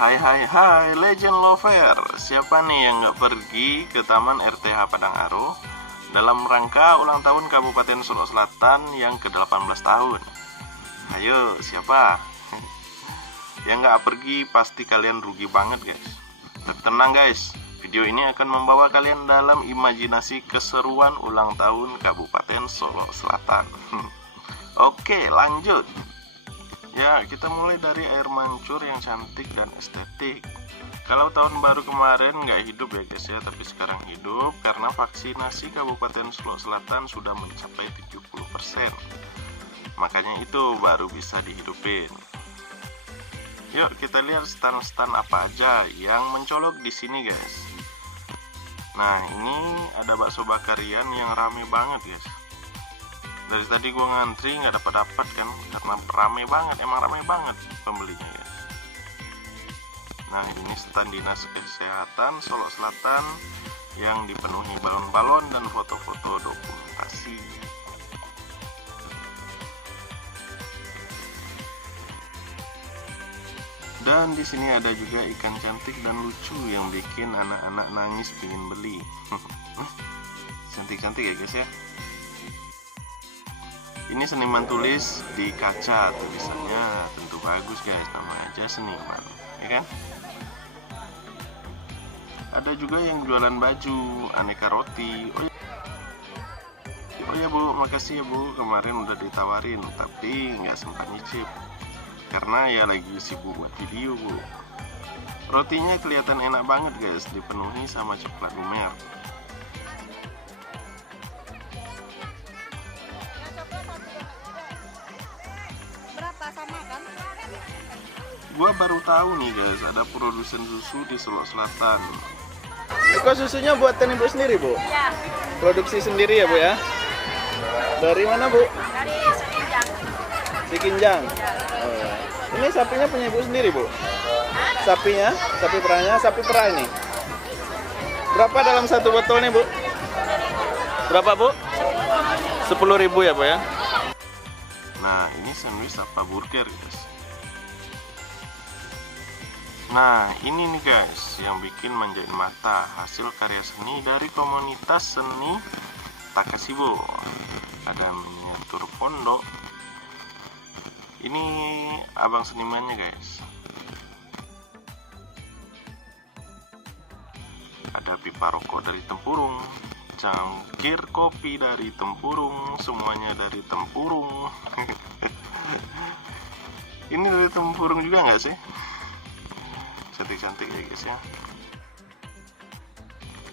Hai hai hai Legend Lover, siapa nih yang nggak pergi ke Taman RTH Padang Aro dalam rangka ulang tahun Kabupaten Solo Selatan yang ke-18 tahun? Ayo, siapa? Yang nggak pergi pasti kalian rugi banget guys. Tapi tenang guys, video ini akan membawa kalian dalam imajinasi keseruan ulang tahun Kabupaten Solo Selatan. Oke, lanjut. Ya, kita mulai dari air mancur yang cantik dan estetik. Kalau tahun baru kemarin nggak hidup ya guys ya, tapi sekarang hidup karena vaksinasi Kabupaten Solo Selatan sudah mencapai 70%. Makanya itu baru bisa dihidupin. Yuk kita lihat stand-stand apa aja yang mencolok di sini guys. Nah, ini ada bakso bakarian yang rame banget guys. Dari tadi gua ngantri nggak dapat kan, karena rame banget, emang rame banget pembelinya guys. Nah, ini stand dinas kesehatan Solo Selatan yang dipenuhi balon-balon dan foto-foto dokumentasi. Dan di sini ada juga ikan cantik dan lucu yang bikin anak-anak nangis pengen beli. Cantik-cantik ya guys ya. Ini seniman tulis di kaca, tulisannya tentu bagus guys, nama aja seniman, ya kan? Ada juga yang jualan baju, aneka roti. Oh ya bu, makasih ya bu, kemarin udah ditawarin, tapi nggak sempat nyicip karena ya lagi sibuk buat video bu. Rotinya kelihatan enak banget guys, dipenuhi sama coklat lumer. Gua baru tahu nih guys, ada produsen susu di Solo Selatan. Kok susunya buatan ibu sendiri bu? Iya. Produksi sendiri ya bu ya? Dari mana bu? Dari Sekinjang. Sekinjang. Oh, ya. Ini sapinya punya ibu sendiri bu? Sapinya, sapi perahnya, sapi perah ini. Berapa dalam satu botol nih bu? Berapa bu? 10.000 ya bu ya? Nah, ini sandwich apa burger guys. Nah, ini nih guys yang bikin manjain mata, hasil karya seni dari komunitas seni Takasibo. Ada miniatur pondok. Ini abang senimannya guys. Ada pipa rokok dari tempurung, cangkir kopi dari tempurung, semuanya dari tempurung. Ini dari tempurung juga nggak sih? Cantik-cantik ya guys ya.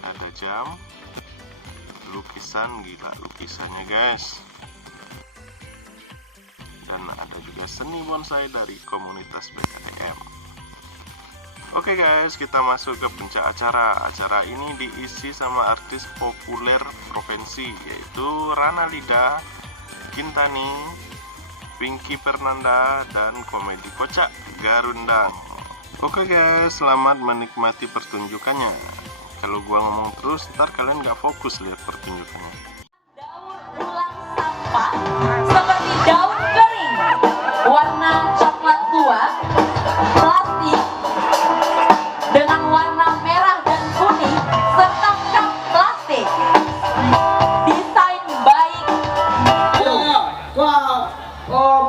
Ada jam, lukisan, gila lukisannya guys. Dan ada juga seni bonsai dari komunitas BKTM. Oke guys, kita masuk ke puncak acara. Acara ini diisi sama artis populer provinsi, yaitu Rana Lida, Gintani, Pinky Fernanda, dan komedi kocak Garundang. Oke guys, selamat menikmati pertunjukannya. Kalau gua ngomong terus, ntar kalian nggak fokus lihat pertunjukannya. Daur ulang sampah seperti daun kering, warna coklat tua, plastik dengan warna merah dan kuning, serta kap plastik. Desain baik.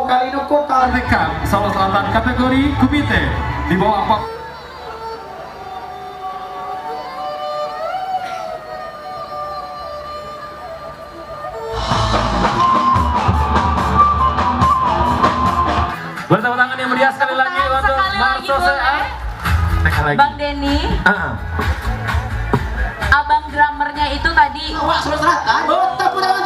Kali ini kota dekat Solo Selatan kategori komite di bawah 4. Bertepuk tangan yang meriah sekali lagi untuk Marso Sea. Bang Denny, abang drummernya itu tadi. Solo Selatan. Tepuk tangan.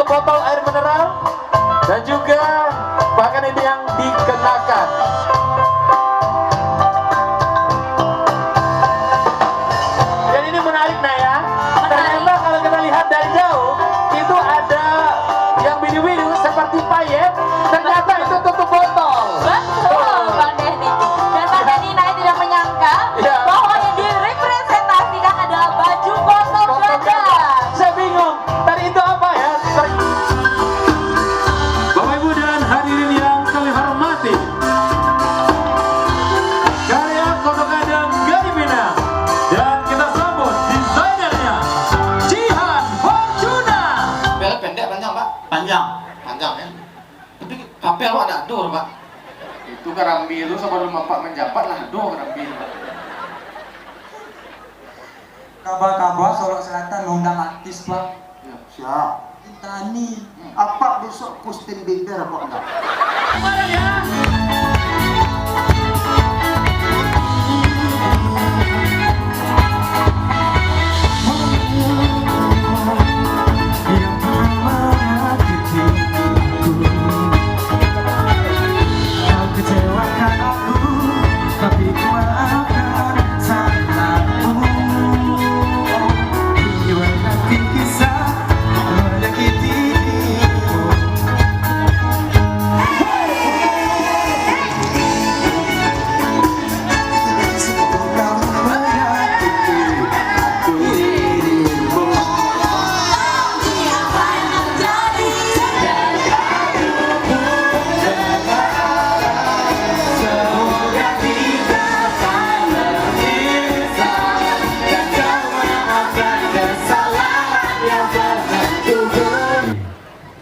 tutup botol air mineral dan juga bahkan itu yang dikenakan. Dan ini menarik nah ya. Ternyata kalau kita lihat dari jauh itu ada yang biru-biru seperti payet. Ternyata itu tutup botol. Betul, Bang Denny. Dan Bang Denny Naya tidak menyangka bahwa yang direpresentasikan adalah baju kosong gajah. Saya bingung, tadi itu apa ya? Bapak Ibu dan hadirin yang kami hormati, karya Kodok Adam Garibina, dan kita sambut desainernya Jihan Fortuna. Kapelnya pendek panjang Pak? Panjang ya. Tapi kapel Pak ada dor Pak. Itu Kerambi itu sebelum Bapak menjabat lah dor Kerambi Pak. Kabar-kabar Solo Selatan undang artis Pak. Ya, siap. Tani. Apa besok Kustin Binder apa enggak?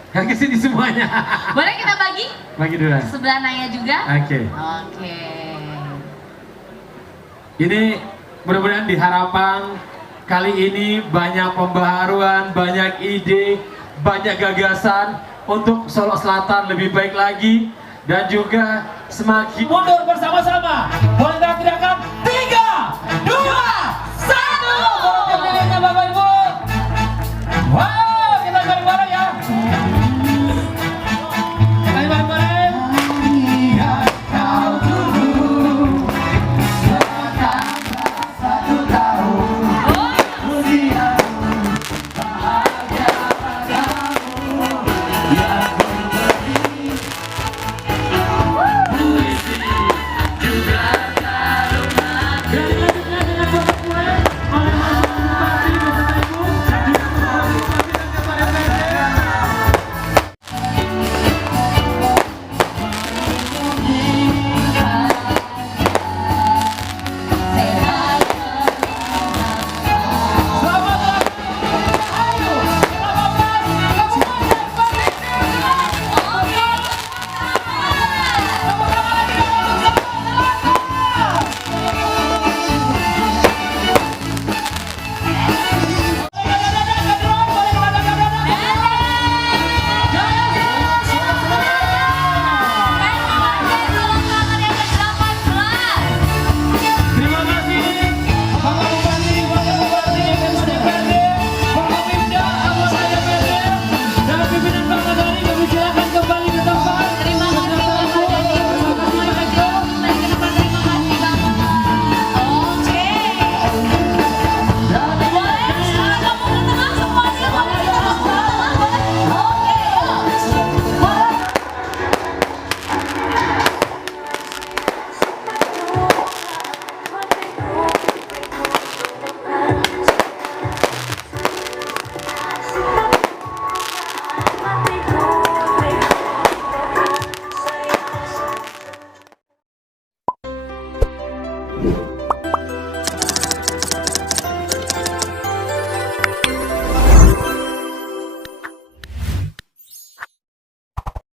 Kan kesini semuanya. Boleh kita bagi? Bagi dulu. Sebelah Naya juga? Oke. Oke. Ini mudah-mudahan di harapan kali ini banyak pembaharuan, banyak ide, banyak gagasan untuk Solo Selatan lebih baik lagi dan juga semakin mundur bersama-sama. Boleh kita teriakan 3, 2, 1. Boleh Bapak Ibu. Wow, kita bareng-bareng ya. Kita bareng-bareng. Ingat kau dulu. You